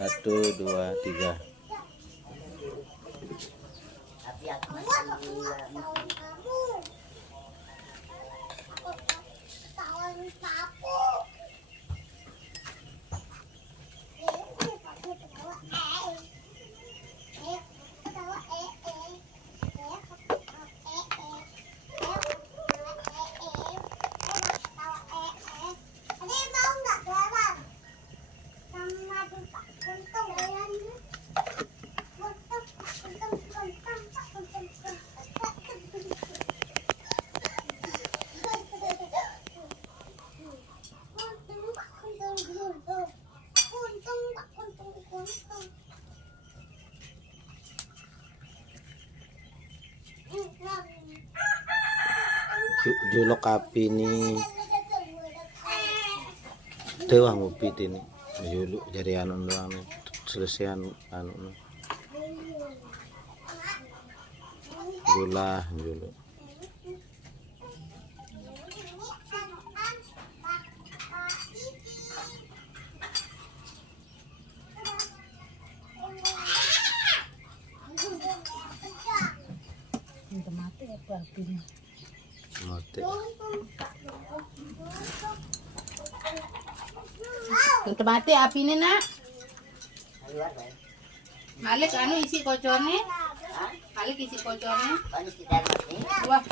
1, 2, 3. Tapi aku masih Julok api nih dewa ngopi ini juluk dari anu doang nih selesai anu gula juluk mati apa apinya? mati. Untuk mati api ini nak. Malik anu isi kocornya. Malik isi kocornya. Panis kita mati. Wah.